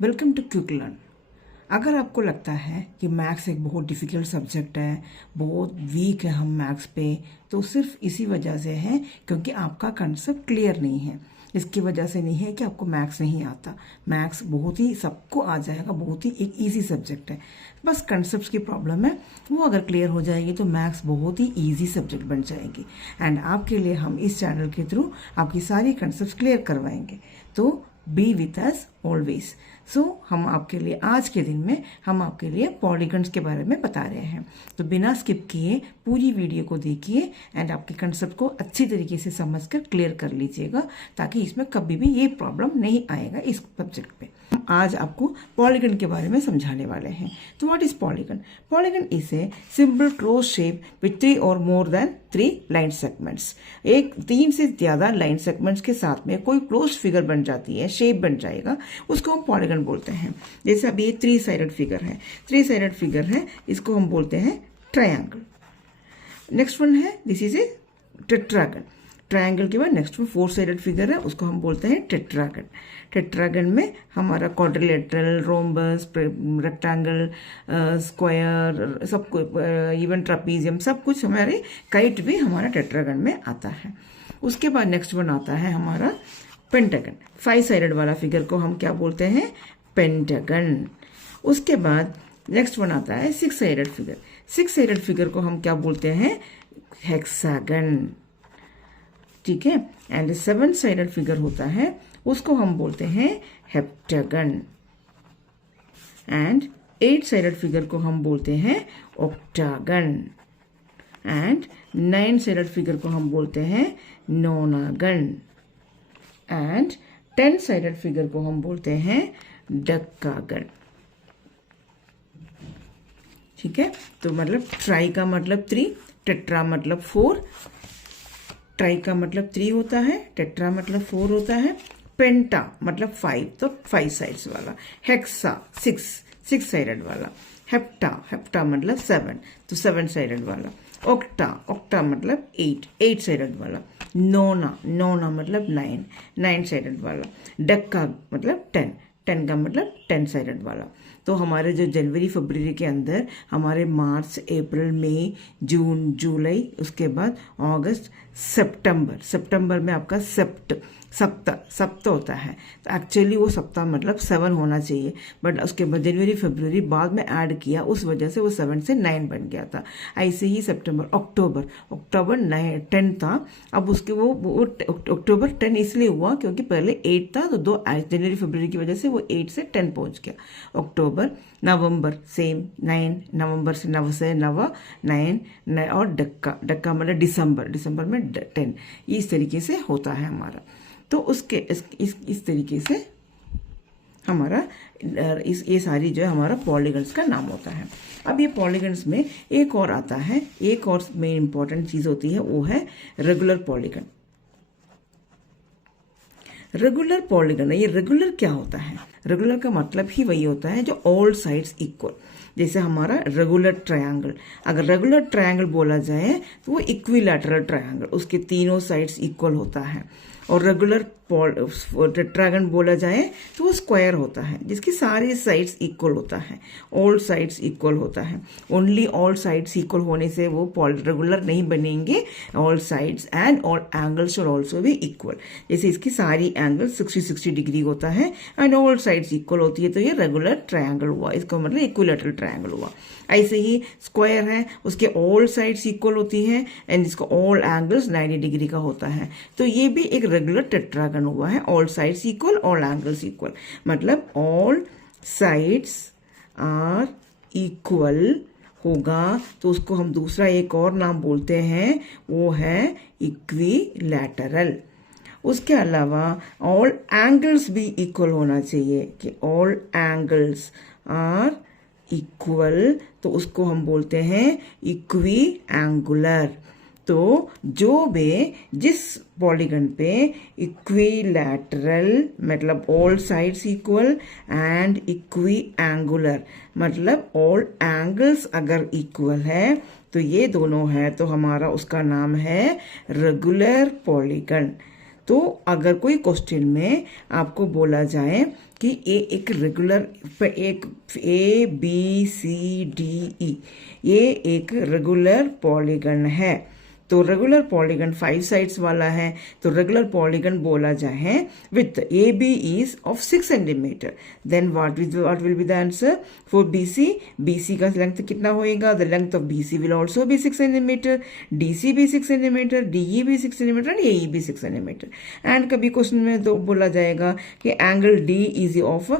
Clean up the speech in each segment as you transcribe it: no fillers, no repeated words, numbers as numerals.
Welcome to quick learn. अगर आपको लगता है कि मैथ्स एक बहुत डिफ़िकल्ट सब्जेक्ट है, बहुत वीक है हम मैथ्स पे, तो सिर्फ इसी वजह से है क्योंकि आपका कंसेप्ट क्लियर नहीं है। इसकी वजह से नहीं है कि आपको मैथ्स नहीं आता। मैथ्स बहुत ही सबको आ जाएगा, बहुत ही एक इजी सब्जेक्ट है। बस कंसेप्ट की प्रॉब्लम है, वो अगर क्लियर हो जाएगी तो मैथ्स बहुत ही ईजी सब्जेक्ट बन जाएगी। एंड आपके लिए हम इस चैनल के थ्रू आपकी सारी कंसेप्ट क्लियर करवाएंगे। तो बी विथ अस ऑलवेज। सो हम आपके लिए आज के दिन में हम आपके लिए पॉलीगन्स के बारे में बता रहे हैं। तो बिना स्किप किए पूरी वीडियो को देखिए एंड आपके कंसेप्ट को अच्छी तरीके से समझकर क्लियर कर लीजिएगा, ताकि इसमें कभी भी ये प्रॉब्लम नहीं आएगा इस सब्जेक्ट पे। हम आज आपको पॉलीगन के बारे में समझाने वाले हैं। तो what is polygon? Polygon is a simple close shape with 3 और मोर देन 3 लाइन सेगमेंट्स। एक 3 से ज्यादा लाइन सेगमेंट्स के साथ में कोई क्लोज फिगर बन जाती है, शेप बन जाएगा, उसको हम पॉलीगन बोलते हैं। जैसे अभी ये 3 साइडेड फिगर है, 3 साइडेड फिगर है, इसको हम बोलते हैं ट्रायंगल। नेक्स्ट वन है, दिस इज ए टेट्रागन। ट्रायंगल के बाद नेक्स्ट में 4 साइडेड फिगर है, उसको हम बोलते हैं टेट्रागन। टेट्रागन में हमारा क्वाड्रिलेटरल, रोम्बस, रेक्टेंगल, स्क्वायर, सब कुछ, इवन ट्रापीजियम, सब कुछ हमारे काइट भी हमारा टेट्रागन में आता है। उसके बाद नेक्स्ट वन आता है हमारा पेंटागन। 5 साइडेड वाला फिगर को हम क्या बोलते हैं? पेंटागन। उसके बाद नेक्स्ट वन आता है 6 साइडेड फिगर। 6 साइडेड फिगर को हम क्या बोलते हैं? हेक्सागन। ठीक है। एंड 7 साइडेड फिगर होता है, उसको हम बोलते हैं हेप्टागन। एंड 8 साइडेड फिगर को हम बोलते हैं ऑक्टागन। एंड 9 साइडेड फिगर को हम बोलते हैं नोनागन। एंड 10 साइडेड फिगर को हम बोलते हैं डक्कागन। ठीक है। तो मतलब ट्राई का मतलब 3, टेट्रा मतलब 4, ट्राई का मतलब 3 होता है, टेट्रा मतलब 4 होता है, पेंटा मतलब 5, तो 5 साइड्स वाला, हेक्सा 6 साइडेड वाला, हेप्टा मतलब 7, तो 7 साइडेड वाला, ऑक्टा मतलब 8 साइडेड वाला, नोना मतलब 9 साइडेड वाला, डक्का मतलब 10 का मतलब 10 साइडेड वाला। तो हमारे जो जनवरी फरवरी के अंदर हमारे मार्च, अप्रैल, मई, जून, जुलाई, उसके बाद अगस्त, सितंबर में आपका सप्ताह होता है। तो एक्चुअली वो सप्ताह मतलब 7 होना चाहिए, बट उसके बाद जनवरी फरवरी बाद में ऐड किया, उस वजह से वो 7 से 9 बन गया था। ऐसे ही सितंबर, अक्टूबर 10 था। अब उसके वो अक्टूबर 10 इसलिए हुआ क्योंकि पहले 8 था, तो 2 जनवरी फरवरी की वजह से वो 8 से 10 पहुंच गया। अक्टूबर, नवंबर सेम 9, नवंबर से 9 और डक्का मतलब दिसंबर में 10। इस तरीके से होता है हमारा। तो उसके इस तरीके से हमारा ये सारी जो है हमारा पॉलीगन्स का नाम होता है। अब ये पॉलीगन्स में एक और आता है, एक और मेन इंपॉर्टेंट चीज होती है, वो है रेगुलर पॉलीगन। रेगुलर पॉलीगन, ये रेगुलर क्या होता है? रेगुलर का मतलब ही वही होता है जो ऑल साइड्स इक्वल। जैसे हमारा रेगुलर ट्रायंगल, अगर रेगुलर ट्रायंगल बोला जाए तो वो इक्विलैटरल ट्रायंगल, उसके तीनों साइड्स इक्वल होता है। और रेगुलर टेट्रागन बोला जाए तो वो स्क्वायर होता है, जिसकी सारी साइड्स इक्वल होता है, ऑल साइड्स इक्वल होता है। ओनली ऑल साइड्स इक्वल होने से वो रेगुलर नहीं बनेंगे, all sides and all angles should also भी इक्वल। जैसे इसकी सारी एंगल 60 डिग्री होता है एंड ऑल साइड्स इक्वल होती है, तो ये रेगुलर ट्रायंगल हुआ, इसका मतलब इक्विलैटरल ट्रायंगल हुआ। ऐसे ही स्क्वायर है, उसके ऑल साइड्स इक्वल होती हैं एंड इसका ऑल एंगल्स 90 डिग्री का होता है, तो ये भी एक रेगुलर टेट्रागन हुआ है। All sides equal, all angles equal, मतलब ऑल साइड्स आर इक्वल होगा, तो उसको हम दूसरा एक और नाम बोलते हैं, वो है इक्विलैटरल। उसके अलावा ऑल एंगल्स भी इक्वल होना चाहिए, कि ऑल एंगल्स आर इक्वल, तो उसको हम बोलते हैं इक्वी एंगुलर। तो जो भी जिस पॉलीगन पे इक्विलैटरल मतलब all sides equal and equi angular मतलब ऑल एंगल्स अगर इक्वल है, तो ये दोनों है, तो हमारा उसका नाम है रेगुलर पॉलीगन। तो अगर कोई क्वेश्चन में आपको बोला जाए कि ये एक रेगुलर एक ABCDE ये एक रेगुलर पॉलीगन है, तो रेगुलर पॉलीगन 5 साइड्स वाला है, तो रेगुलर पॉलीगन बोला जाए with AB is of 6 centimetre, then what will be the answer for BC का लेंथ कितना होएगा, the length of BC will also be 6 centimetre, DC भी 6 सेंटीमीटर, DE भी 6 सेंटीमीटर एंड AE भी 6 सेंटीमीटर। एंड कभी question में तो बोला जाएगा कि angle D is of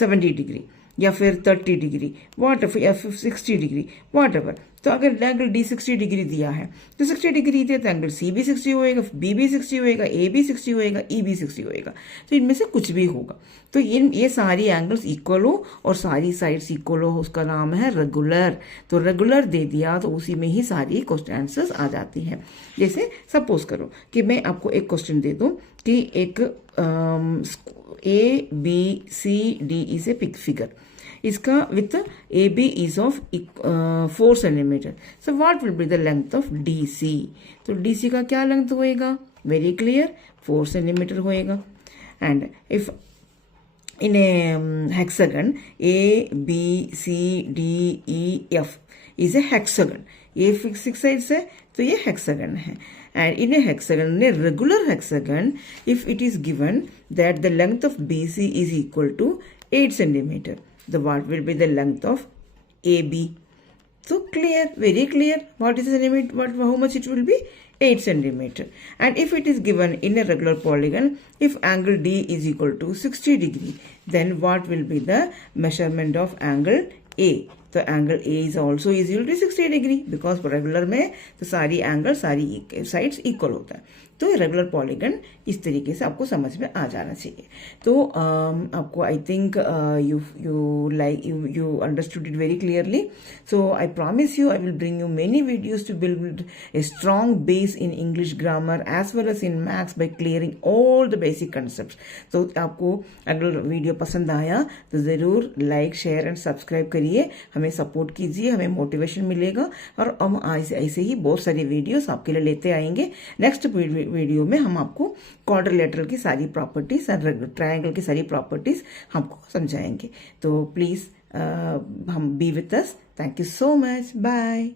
70 degree या फिर 30 डिग्री वॉट एवर या फिर 60 डिग्री वॉट एवर। तो अगर एंगल D 60 डिग्री दिया है तो 60 डिग्री दिया तो एंगल C भी 60 होएगा, B भी 60 होएगा, A भी 60 होएगा, E भी 60 होएगा, तो इनमें से कुछ भी होगा। तो ये सारी एंगल्स इक्वल हो और सारी साइड्स इक्वल हो, उसका नाम है रेगुलर। तो रेगुलर दे दिया तो उसी में ही सारी क्वेश्चन आंसर्स आ जाती हैं। जैसे सपोज करो कि मैं आपको एक क्वेश्चन दे दूं कि एक ABCDE से पिक फिगर, इसका with AB is of 4 centimetre, so what will be the length of DC। तो DC का क्या लेंथ होएगा, वेरी क्लियर 4 सेंटीमीटर होएगा। And if in a hexagon ABCDEF is a hexagon, ये 6 sides है तो ये hexagon है। and in a hexagon, in a regular hexagon, if it is given that the length of BC is equal to 8 centimeter, the what will be the length of AB? So clear, very clear. What is the centimeter? How much it will be? 8 centimeter. And if it is given in a regular polygon, if angle D is equal to 60 degree, then what will be the measurement of angle A? तो angle A is also equal to 60 degree, because regular में तो सारी angle सारी sides equal होता है। तो regular polygon इस तरीके से आपको समझ में आ जाना चाहिए। तो आपको I think you understood it very clearly. So I promise you I will bring you many videos to build a strong base in English grammar as well as in maths by clearing all the basic concepts. तो आपको अगर video पसंद आया तो ज़रूर like share and subscribe करिए, हमें support कीजिए, हमें मोटिवेशन मिलेगा और हम ऐसे ही बहुत सारी वीडियोस आपके लिए लेते आएंगे। नेक्स्ट वीडियो में हम आपको क्वाड्रिलेटरल की सारी प्रॉपर्टीज और ट्रायंगल की सारी प्रॉपर्टीज हमको समझाएंगे। तो प्लीज हम be with us. Thank you so much, bye.